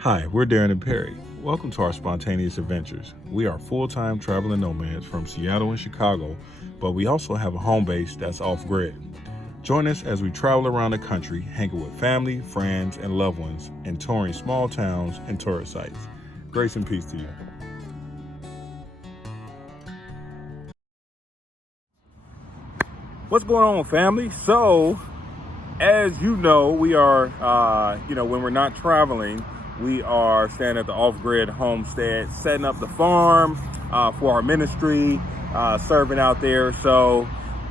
Hi, we're Darren and Perry. Welcome to our spontaneous adventures. We are full-time traveling nomads from Seattle and Chicago, but we also have a home base that's off-grid. Join us as we travel around the country, hanging with family, friends, and loved ones, and touring small towns and tourist sites. Grace and peace to you. What's going on, family? So, as you know, we are, when we're not traveling, we are staying at the off-grid homestead, setting up the farm for our ministry, serving out there. So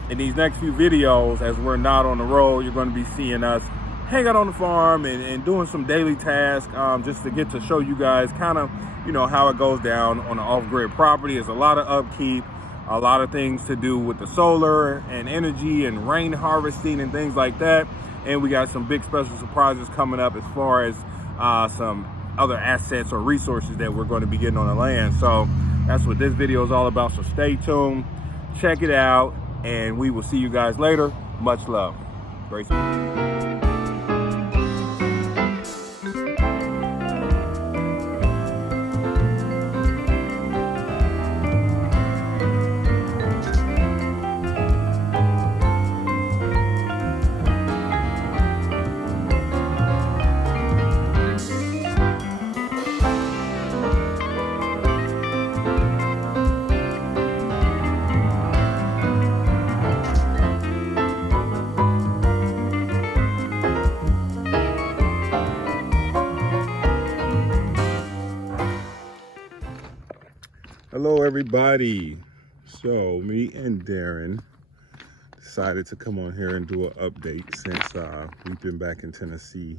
in these next few videos, as we're not on the road, you're going to be seeing us hang out on the farm and doing some daily tasks just to get to show you guys kind of, how it goes down on the off-grid property. There's a lot of upkeep, a lot of things to do with the solar and energy and rain harvesting and things like that. And we got some big special surprises coming up as far as some other assets or resources that we're going to be getting on the land. So that's what this video is all about. So stay tuned, check it out, and we will see you guys later. Much love. Grace. Hello everybody. So me and Darren decided to come on here and do an update since we've been back in Tennessee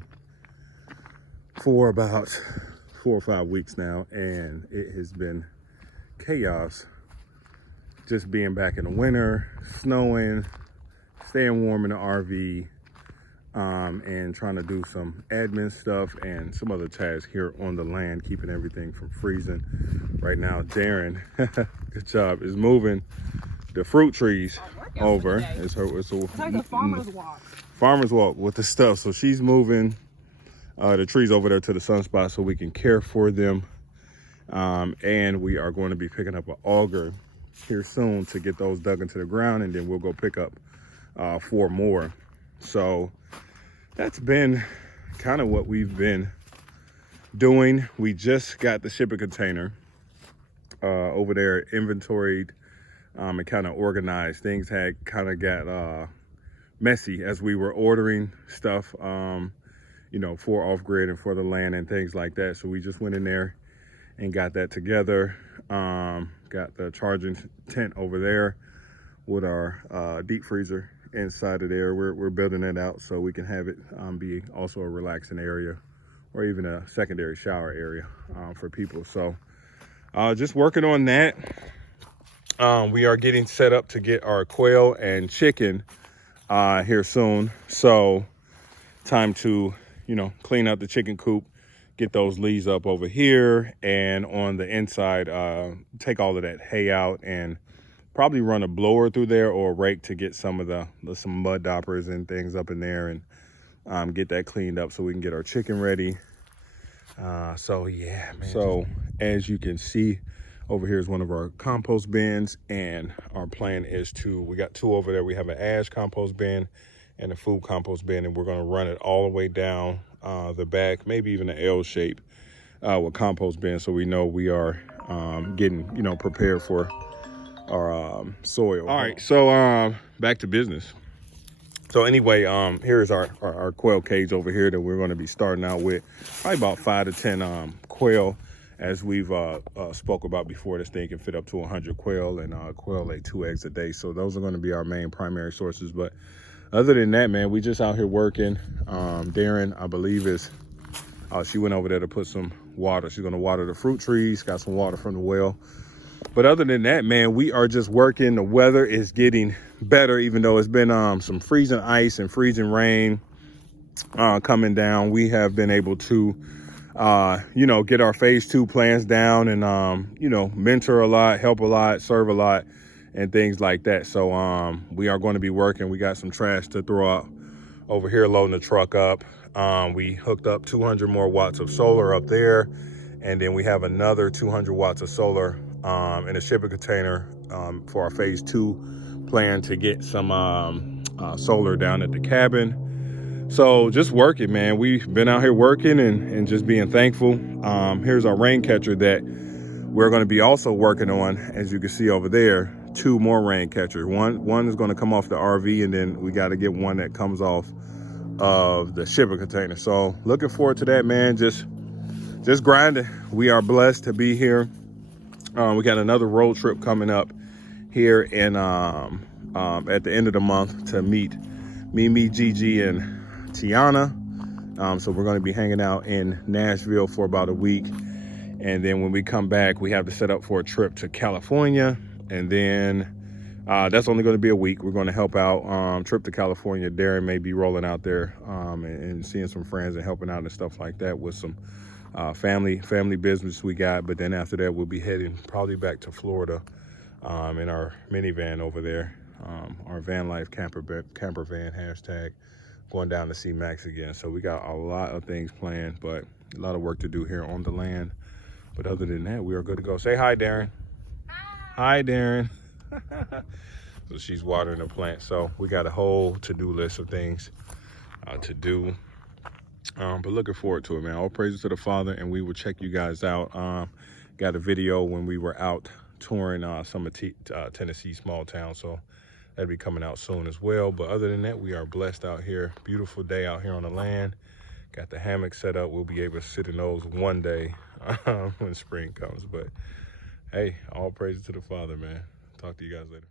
for about 4 or 5 weeks now, and it has been chaos just being back in the winter, snowing, staying warm in the RV, and trying to do some admin stuff and some other tasks here on the land, keeping everything from freezing. Right now, Darren, good job, is moving the fruit trees over. It's like a farmer's walk. Farmer's walk with the stuff. So she's moving the trees over there to the sunspot so we can care for them. And we are going to be picking up an auger here soon to get those dug into the ground, and then we'll go pick up 4 more. So that's been kind of what we've been doing. We just got the shipping container over there inventoried and kind of organized. Things had kind of got messy as we were ordering stuff, for off-grid and for the land and things like that. So we just went in there and got that together. Got the charging tent over there with our deep freezer inside of there. We're building it out so we can have it be also a relaxing area or even a secondary shower area for people. So just working on that. We are getting set up to get our quail and chicken here soon. So time to, clean out the chicken coop, get those leaves up over here, and on the inside, take all of that hay out and probably run a blower through there or a rake to get some mud doppers and things up in there and get that cleaned up so we can get our chicken ready. So yeah, man. So as you can see, over here is one of our compost bins, and our plan is we got 2 over there. We have an ash compost bin and a food compost bin, and we're going to run it all the way down the back, maybe even an L shape with compost bins, so we know we are getting prepared for our soil. All right, so back to business. So anyway, here's our quail cage over here that we're going to be starting out with. Probably about 5 to 10 quail. As we've spoke about before, this thing can fit up to 100 quail, and quail lay 2 eggs a day. So those are going to be our main primary sources. But other than that, man, we just out here working. Darren, I believe, she went over there to put some water. She's going to water the fruit trees, got some water from the well. But other than that, man, we are just working. The weather is getting better, even though it's been some freezing ice and freezing rain coming down. We have been able to get our phase 2 plans down and, mentor a lot, help a lot, serve a lot, and things like that. So we are going to be working. We got some trash to throw out over here, loading the truck up. We hooked up 200 more watts of solar up there, and then we have another 200 watts of solar in a shipping container for our phase 2 plan to get some solar down at the cabin. So just working, man. We've been out here working and just being thankful. Here's our rain catcher that we're going to be also working on, as you can see over there. 2 more rain catchers. One is going to come off the RV, and then we got to get one that comes off of the shipping container. So looking forward to that, man. Just grinding. We are blessed to be here. We got another road trip coming up here in at the end of the month to meet Mimi, Gigi, and Tiana. So we're going to be hanging out in Nashville for about a week. And then when we come back, we have to set up for a trip to California. And then that's only going to be a week. We're going to help out. Trip to California. Darren may be rolling out there and seeing some friends and helping out and stuff like that with some family business we got. But then after that, we'll be heading probably back to Florida in our minivan over there. Our van life camper van hashtag, going down to see Max again. So we got a lot of things planned, but a lot of work to do here on the land. But other than that, we are good to go. Say hi, Darren. Hi, Darren. So she's watering the plant. So we got a whole to-do list of things to do. But looking forward to it, man. All praises to the Father, and we will check you guys out. Got a video when we were out touring some of Tennessee small towns, so that'll be coming out soon as well. But other than that, we are blessed out here. Beautiful day out here on the land. Got the hammock set up. We'll be able to sit in those one day when spring comes. But hey, all praises to the Father, man. Talk to you guys later.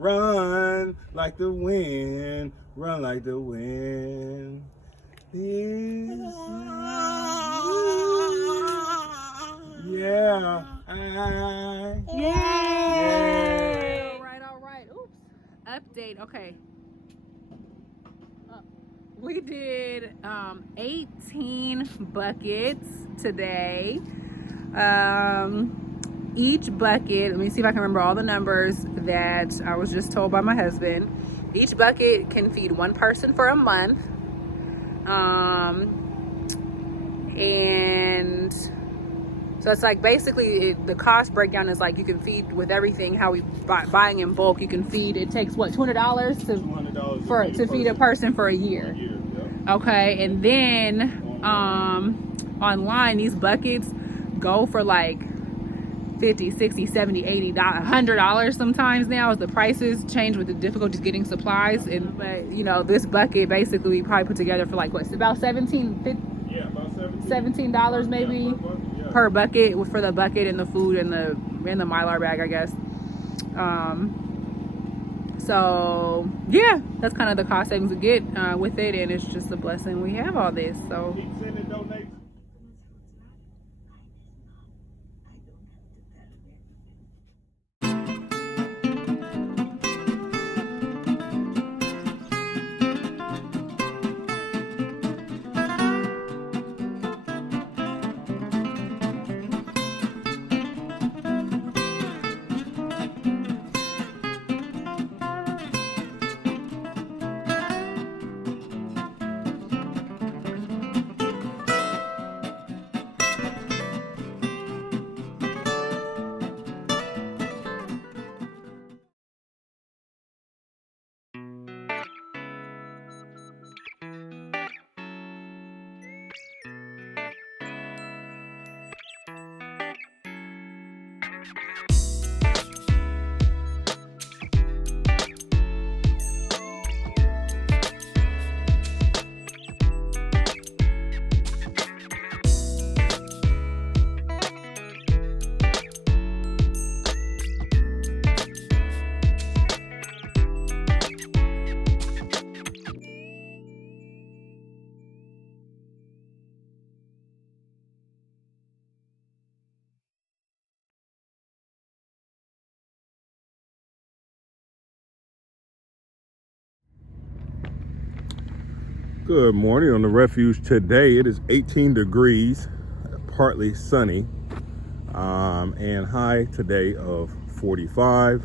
Run like the wind, run like the wind. Yeah. Yay! All right. Oops. Update. Okay. We did 18 buckets today. Each bucket, let me see if I can remember all the numbers that I was just told by my husband. Each bucket can feed one person for a month. And so it's like basically the cost breakdown is like you can feed with everything how we buying in bulk. You can feed, it takes what, $200 to feed a person for a year. Yeah. Okay, and then online these buckets go for like $50, $60, $70, $80, $100 sometimes now as the prices change with the difficulties getting supplies. And but you know, this bucket basically we probably put together for like what's about $17 maybe per bucket for the bucket and the food and the Mylar bag, I guess. So yeah, that's kind of the cost savings we get with it, and it's just a blessing we have all this. So keep sending donations. Good morning on the refuge today. It is 18 degrees, partly sunny, and high today of 45.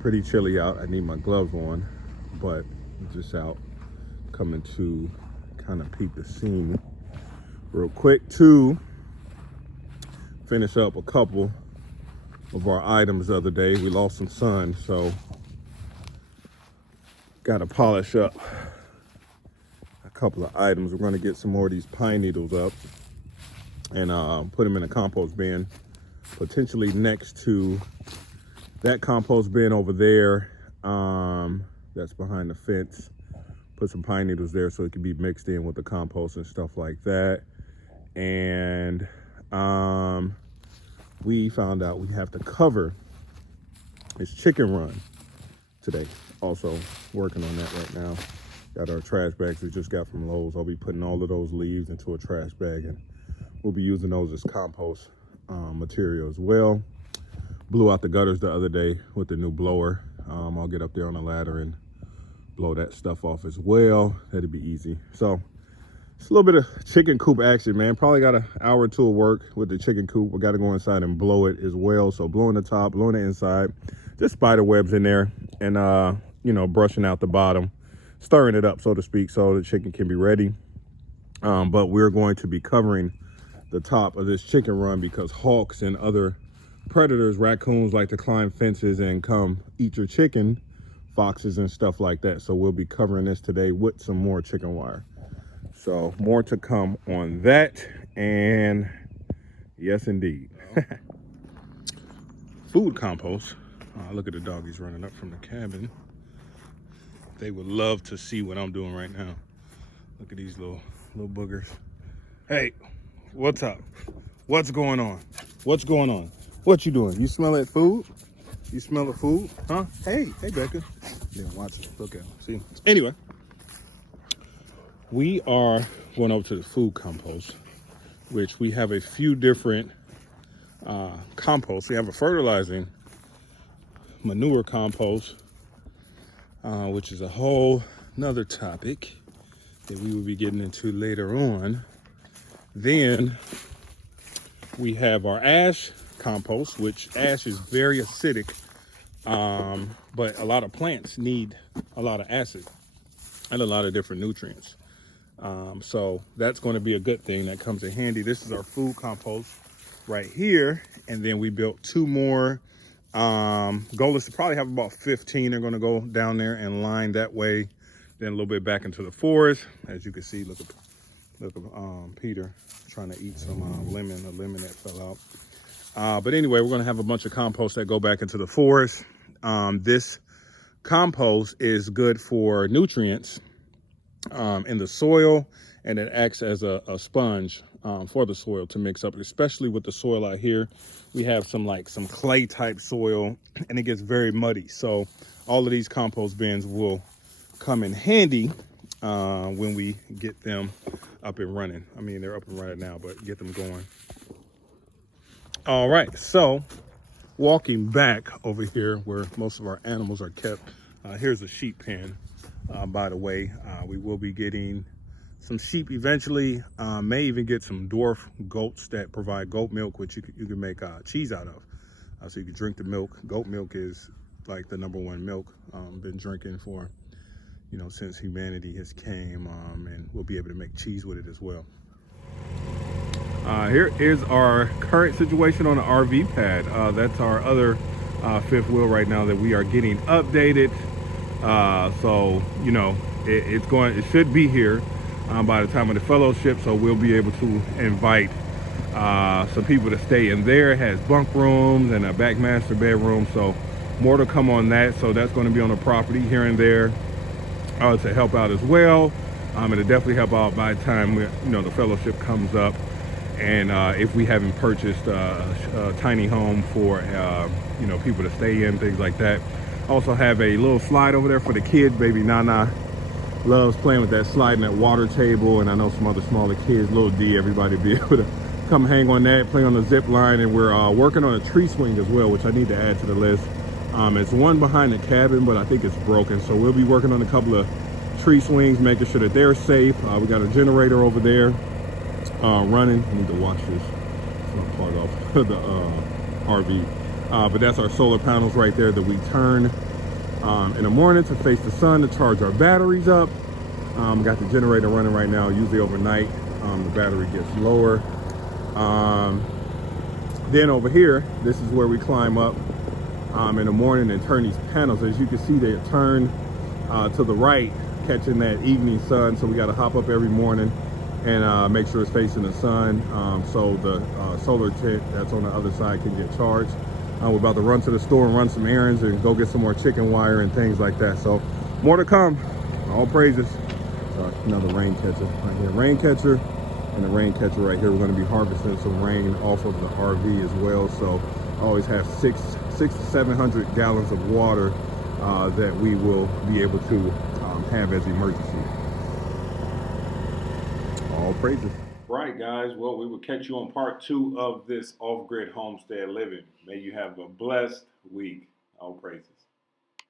Pretty chilly out. I need my gloves on, but I'm just out coming to kind of peek the scene real quick to finish up a couple of our items the other day. We lost some sun, so got to polish up a couple of items. We're going to get some more of these pine needles up and put them in a compost bin, potentially next to that compost bin over there that's behind the fence. Put some pine needles there so it can be mixed in with the compost and stuff like that. And we found out we have to cover this chicken run today. Also working on that right now. Got our trash bags we just got from Lowe's. I'll be putting all of those leaves into a trash bag, and we'll be using those as compost material as well. Blew out the gutters the other day with the new blower. I'll get up there on the ladder and blow that stuff off as well. That'd be easy. So it's a little bit of chicken coop action, man. Probably got an hour or two of work with the chicken coop. We got to go inside and blow it as well. So blowing the top, blowing the inside, just spider webs in there, and you know, brushing out the bottom, stirring it up, so to speak, so the chicken can be ready. But we're going to be covering the top of this chicken run because hawks and other predators, raccoons, like to climb fences and come eat your chicken, foxes and stuff like that. So we'll be covering this today with some more chicken wire. So more to come on that. And yes, indeed. Food compost. Look at the doggies running up from the cabin. They would love to see what I'm doing right now. Look at these little boogers. Hey, what's up? What's going on? What's going on? What you doing? You smell that food? You smell the food? Huh? Hey, Becca. Yeah, watch it. Look at him. See? Anyway, we are going over to the food compost, which we have a few different composts. We have a fertilizing manure compost, which is a whole nother topic that we will be getting into later on. Then we have our ash compost, which ash is very acidic, but a lot of plants need a lot of acid and a lot of different nutrients. So that's going to be a good thing that comes in handy. This is our food compost right here. And then we built two more. Goal is to probably have about 15. They're going to go down there and line that way, then a little bit back into the forest. As you can see, look at Peter trying to eat some a lemon that fell out. But anyway, we're going to have a bunch of compost that go back into the forest. This compost is good for nutrients in the soil, and it acts as a sponge for the soil to mix up, especially with the soil out here. We have some clay type soil, and it gets very muddy. So all of these compost bins will come in handy when we get them up and running. I mean, they're up and running now, but get them going. All right, so walking back over here where most of our animals are kept, here's a sheep pen, by the way. We will be getting some sheep eventually, may even get some dwarf goats that provide goat milk, which you can make cheese out of. So you can drink the milk. Goat milk is like the #1 milk. Been drinking for, since humanity has came, and we'll be able to make cheese with it as well. Here is our current situation on the RV pad. That's our other fifth wheel right now that we are getting updated. So, it should be here by the time of the fellowship. So we'll be able to invite some people to stay in there. It has bunk rooms and a back master bedroom. So more to come on that. So that's going to be on the property here and there to help out as well. It'll definitely help out by the time the fellowship comes up. And if we haven't purchased a tiny home for people to stay in, things like that. Also have a little slide over there for the kids. Baby Nana loves playing with that slide and that water table, and I know some other smaller kids, little D, everybody be able to come hang on that, play on the zip line. And we're working on a tree swing as well, which I need to add to the list. It's one behind the cabin, but I think it's broken, so we'll be working on a couple of tree swings, making sure that they're safe. We got a generator over there running. I need to wash this. It's not part of the RV. But that's our solar panels right there that we turn in the morning to face the sun to charge our batteries up. Got the generator running right now. Usually overnight, the battery gets lower. Then over here, this is where we climb up in the morning and turn these panels. As you can see, they turn to the right, catching that evening sun. So we got to hop up every morning and make sure it's facing the sun, so the solar tent that's on the other side can get charged. We're about to run to the store and run some errands and go get some more chicken wire and things like that. So more to come. All praises. Another rain catcher right here. Rain catcher and a rain catcher right here. We're going to be harvesting some rain off of the RV as well. So I always have 600 to 700 gallons of water that we will be able to have as emergency. All praises. Right, guys. Well, we will catch you on part 2 of this off-grid homestead living. May you have a blessed week. All praises.